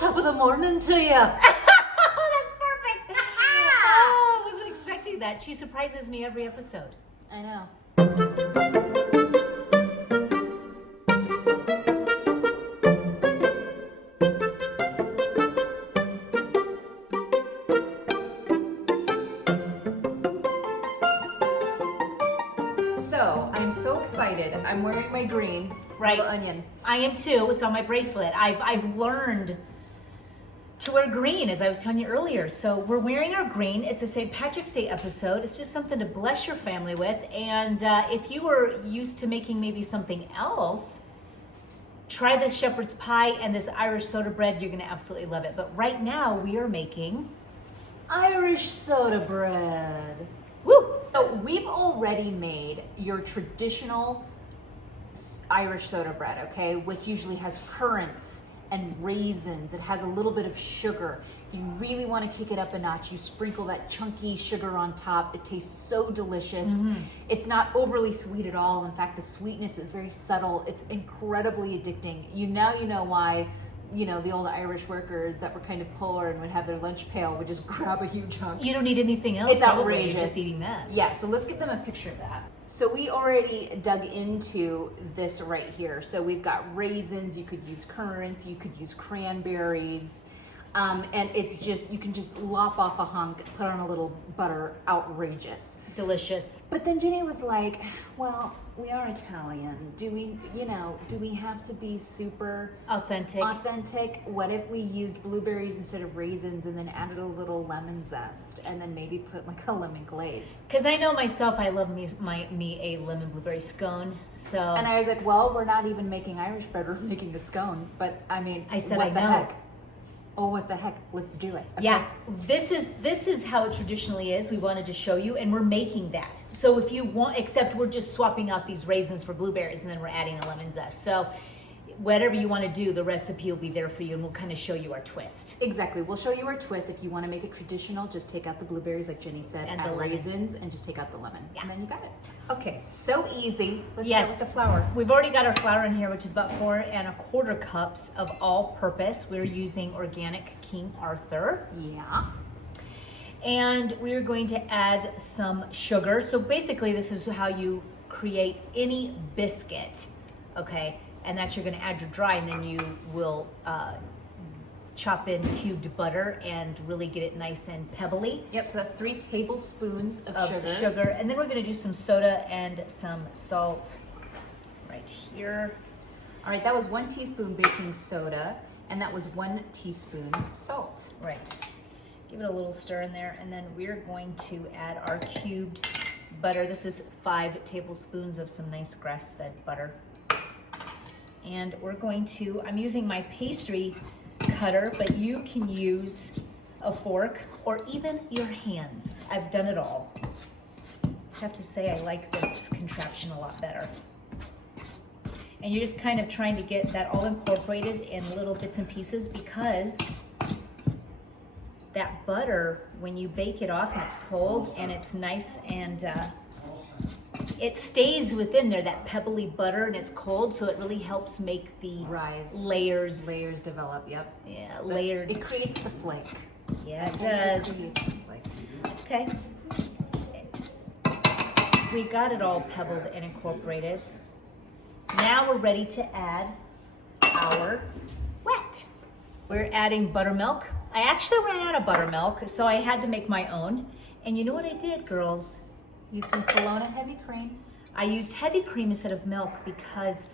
top of the morning to you. Oh, that's perfect. Oh, I wasn't expecting that. She surprises me every episode. I know. So, I'm so excited. I'm wearing my green. Right. The onion. I am too. It's on my bracelet. I've learned to wear green, as I was telling you earlier. So we're wearing our green. It's a St. Patrick's Day episode. It's just something to bless your family with. And if you were used to making maybe something else, try this shepherd's pie and this Irish soda bread. You're going to absolutely love it. But right now we are making Irish soda bread. woo. So we've already made your traditional Irish soda bread, okay, which usually has currants and raisins. It has a little bit of sugar. If you really want to kick it up a notch, you sprinkle that chunky sugar on top. It tastes so delicious. It's not overly sweet at all. In fact, the sweetness is very subtle. It's incredibly addicting. You know why, the old Irish workers that were kind of poor and would have their lunch pail would just grab a huge chunk. You don't need anything else. It's probably. outrageous. You're just eating that. Yeah, so let's give them a picture of that. So we already dug into this right here. So we've got raisins, you could use currants, you could use cranberries. And it's just, you can just lop off a hunk, put on a little butter, outrageous. Delicious. But then Jenny was like, well, we are Italian. Do we have to be super Authentic. What if we used blueberries instead of raisins and then added a little lemon zest and then maybe put like a lemon glaze? Because I know myself, I love me a lemon blueberry scone. So And I was like, well, we're not even making Irish bread, we're making a scone. But I mean, I said, what I the know. heck? Oh, what the heck? Let's do it. Okay. yeah, this is how it traditionally is. We wanted to show you, and we're making that. So if you want, except we're just swapping out these raisins for blueberries, and then we're adding a lemon zest. So whatever you want to do, the recipe will be there for you, and we'll kind of show you our twist. Exactly. We'll show you our twist. If you want to make it traditional, just take out the blueberries, like Jenny said, And add the lemon. raisins, and just take out the lemon. Yeah. And then you got it. Okay, so easy. Let's Yes, start with the flour. We've already got our flour in here, which is about 4 1/4 cups of all-purpose. We're using organic King Arthur. Yeah. And we're going to add some sugar. So basically this is how you create any biscuit, okay? And that you're gonna add your dry, and then you will chop in cubed butter and really get it nice and pebbly. Yep, so that's 3 tablespoons of Sugar. And then we're gonna do some soda and some salt right here. All right, that was 1 teaspoon baking soda, and that was 1 teaspoon salt. Right. Give it a little stir in there, and then we're going to add our cubed butter. This is 5 tablespoons of some nice grass-fed butter. And we're going to, I'm using my pastry cutter, but you can use a fork or even your hands. I've done it all. I have to say I like this contraption a lot better. And you're just kind of trying to get that all incorporated in little bits and pieces, because that butter, when you bake it off and it's cold and it's nice and it stays within there, that pebbly butter, and it's cold, so it really helps make the Rise. layers. Layers develop, yep. Yeah, layered. It creates the flake. Yeah, it does. Creates the flake. Okay. We got it all pebbled and incorporated. Now we're ready to add our wet. We're adding buttermilk. I actually ran out of buttermilk, so I had to make my own. And you know what I did, girls? Use some Kelowna heavy cream. I used heavy cream instead of milk because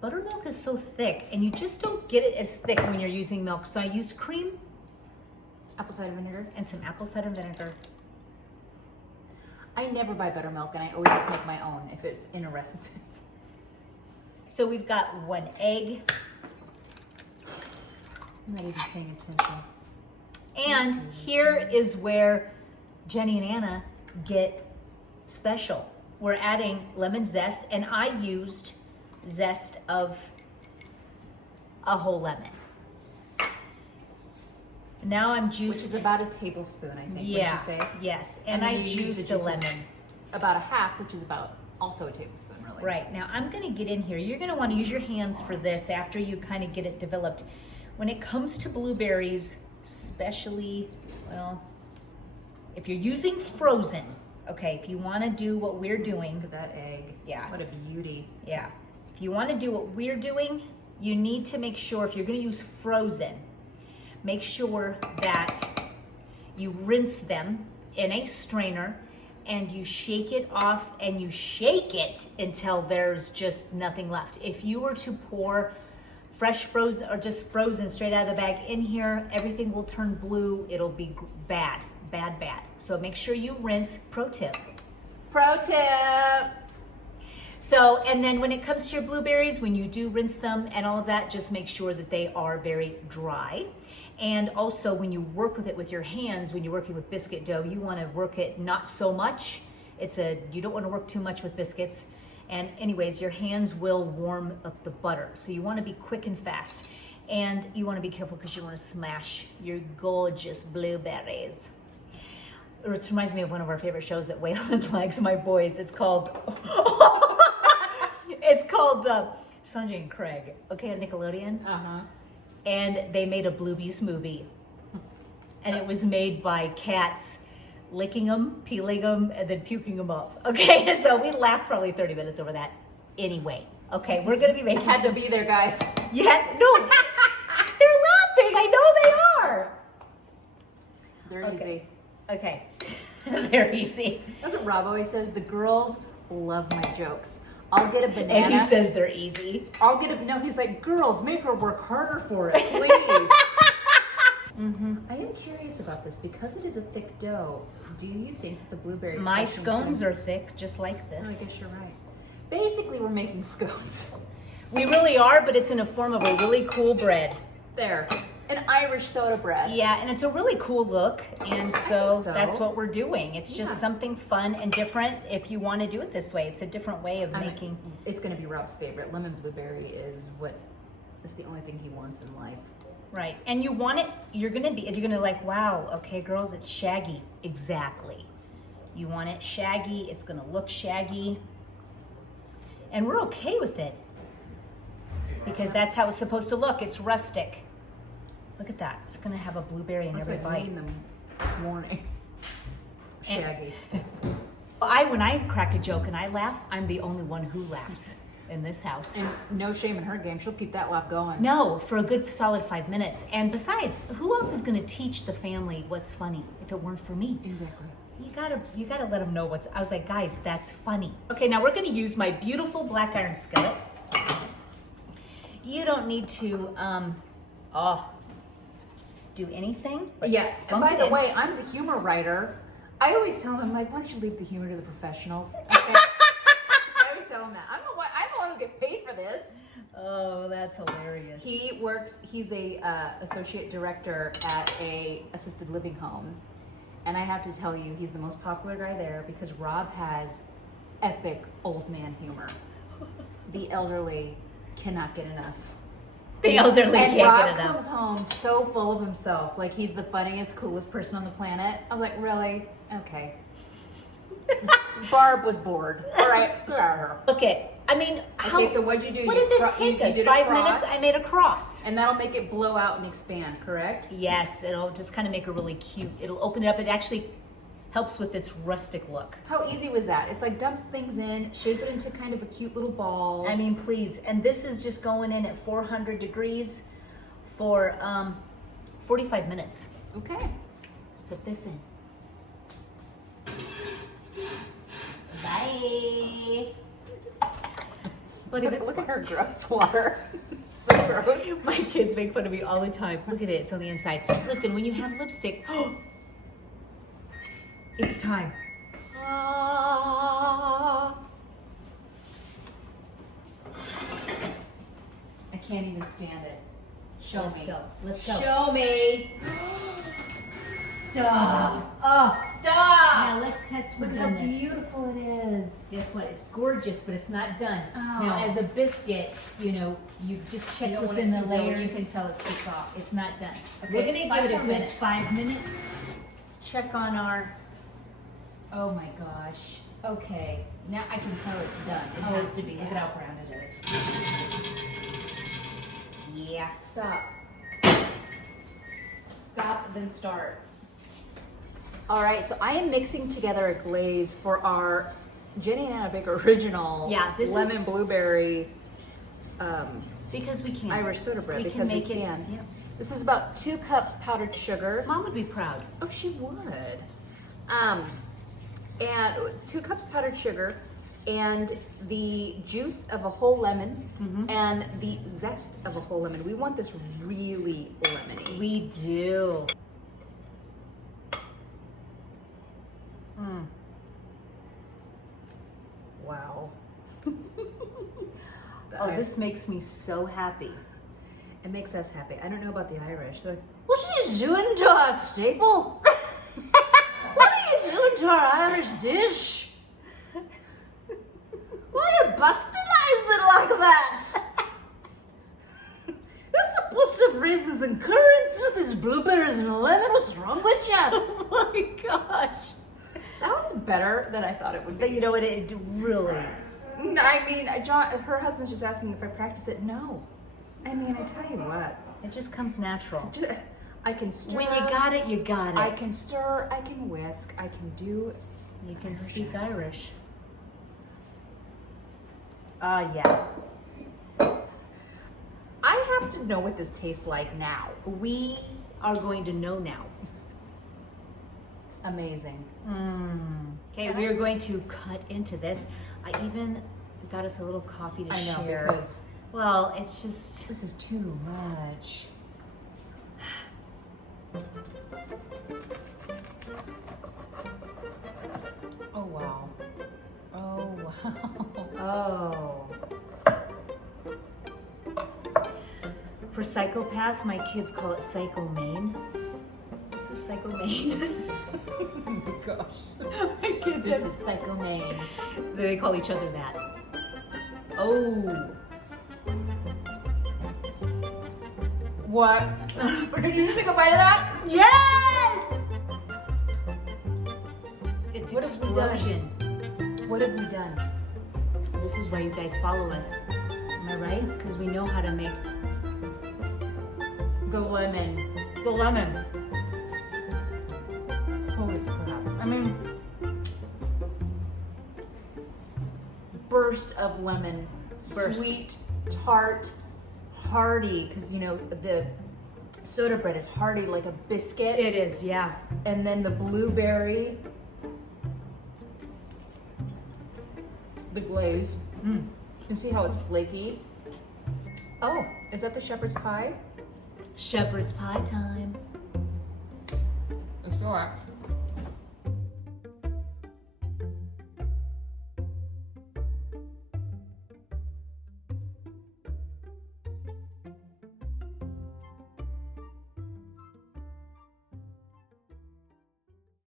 buttermilk is so thick, and you just don't get it as thick when you're using milk. So I used cream Apple cider vinegar. and some apple cider vinegar. I never buy buttermilk, and I always just make my own if it's in a recipe. So we've got 1 egg. I'm not even paying attention. And here is where Jenny and Anna get special. We're adding lemon zest, and I used zest of a whole lemon. Now I'm Which juiced. is about a tablespoon, I think. Yeah. Would you say? Yes, And and then I you use juiced the a juice of- lemon. About a half, which is about also a tablespoon, really. Right, now I'm gonna get in here. You're gonna wanna use your hands for this after you kind of get it developed. When it comes to blueberries, especially, well, if you're using frozen, okay, if you want to do what we're doing, Look at that egg. Yeah. What a beauty. yeah, if you want to do what we're doing, you need to make sure, if you're going to use frozen, make sure that you rinse them in a strainer and you shake it off and you shake it until there's just nothing left. If you were to pour fresh frozen or just frozen straight out of the bag in here, everything will turn blue. It'll be bad, bad, bad. So make sure you rinse. Pro tip. Pro tip. So, and then when it comes to your blueberries, when you do rinse them and all of that, just make sure that they are very dry. And also when you work with it with your hands, when you're working with biscuit dough, you want to work it not so much. You don't want to work too much with biscuits. And anyways, your hands will warm up the butter. So you want to be quick and fast. And you want to be careful because you want to smash your gorgeous blueberries. It reminds me of one of our favorite shows that Waylon likes, my boys. It's called Sanjay and Craig, okay, on Nickelodeon. Uh-huh. And they made a Bluebees movie. And it was made by cats licking them, peeling them, and then puking them up. Okay, so we laughed probably 30 minutes over that. Anyway, okay, we're gonna be making Had to be there, guys. Yeah, no, they're laughing, I know they are. They're Okay. easy. Okay, they're easy. That's what Rob always says. The girls love my jokes. I'll get a banana. And he says they're easy. No, he's like, girls, make her work harder for it, please. I am curious about this. Because it is a thick dough, do you think the blueberry... My scones are thick, just like Oh, I this. guess you're right. Basically, we're making scones. We really are, but it's in a form of a really cool bread. There. An Irish soda bread. Yeah, and it's a really cool look, and so, think so. that's what we're doing. It's just Yeah. something fun and different if you want to do it this way. It's a different way of I mean, making... it's going to be Rob's favorite. Lemon blueberry is the only thing he wants in life. Right, and you want it, you're gonna like, wow, okay girls, it's shaggy. Exactly. You want it shaggy, it's gonna look shaggy. And we're okay with it. Because that's how it's supposed to look. It's rustic. Look at that. It's gonna have a blueberry in every bite. in the morning. Shaggy. When I crack a joke and I laugh, I'm the only one who laughs in this house. And no shame in her game. She'll keep that laugh going. No, for a good solid 5 minutes. And besides, who else is gonna teach the family what's funny if it weren't for me? Exactly. You gotta let them know I was like, guys, that's funny. Okay, now we're gonna use my beautiful black iron skillet. You don't need to, do anything. But Yeah, and bump by it the in. way, I'm the humor writer. I always tell him, I'm like, why don't you leave the humor to the professionals? Okay? I always tell him that. I'm the one who gets paid for this. Oh, that's hilarious. He's a associate director at a assisted living home. And I have to tell you, he's the most popular guy there because Rob has epic old man humor. The elderly cannot get enough. The elderly and can't Rob get enough. comes home so full of himself, like he's the funniest, coolest person on the planet. I was like, really? Okay. Barb was bored. All right, get out of here. Okay, I mean, Okay, so what'd you do? What You did this take you us? did a 5 cross, minutes? I made a cross. and that'll make it blow out and expand, correct? Yes, it'll just kind of make it really cute. It'll open it up. It actually helps with its rustic look. How easy was that? It's like dump things in, shape it into kind of a cute little ball. I mean, please. And this is just going in at 400 degrees for 45 minutes. Okay, let's put this in. Bye. Buddy, that's Look at her gross water. So gross. My kids make fun of me all the time. Look at it, it's on the inside. Listen, when you have lipstick, it's time. I can't even stand it. Show Let's me. go. Let's go. Show me. Stop. Oh, stop. Now let's test for Look how doneness. beautiful it is. Guess what? It's gorgeous, but it's not done. Oh. Now, as a biscuit, you just check You don't want within it the too dull, layers. you can tell it sticks off. It's not done. Okay, We're gonna 5 give it a more good minutes. 5 minutes. Let's check on our. Oh my gosh. Okay, now I can tell it's done. It Oh, has to be. Look at how brown it is. Yeah. Stop. stop, then start. All right, so I am mixing together a glaze for our Jenny and Anna Baker original This lemon is blueberry because we can. Irish soda bread. We because can make we it. can. Yeah. This is about 2 cups powdered sugar. Mom would be proud. Oh, she would. And 2 cups powdered sugar, and the juice of a whole lemon, and the zest of a whole lemon. We want this really lemony. We do. Wow. Oh, this makes me so happy. It makes us happy. I don't know about the Irish. They're like, what's she doing to our staple? What are you doing to our Irish dish? Why you bastardize it like that? You're supposed to have raisins and currants with these blueberries and lemon. What's wrong with you? Oh my gosh. That was better than I thought it would be. But you know what? It really. I mean, John, her husband's just asking if I practice it. No. I mean, I tell you what. It just comes natural. I can stir. When you got it, you got it. I can stir, I can whisk, I can do. You can Irish speak accent. Irish. Yeah. I have to know what this tastes like now. We are going to know now. Amazing. Okay, we are going to cut into this. I even got us a little coffee to I know, share. because Well, it's just. this is too much. Oh, wow. Oh, wow. Oh. For psychopath, my kids call it psycho-mane. This is psycho-mane. Oh my gosh. My kids This have, is Psycho Maine. they call each other that. Oh. What? Did you just take a bite of that? Yes! It's What have we done? explosion. What have we done? This is why you guys follow us. Am I right? Because we know how to make The lemon. the lemon. Holy crap. I mean, burst of lemon. Burst. Sweet, tart, hearty, because you know, the soda bread is hearty like a biscuit. It is, yeah. And then the blueberry, the glaze. You can see how it's flaky. Oh, is that the shepherd's pie? Shepherd's pie time. Sure.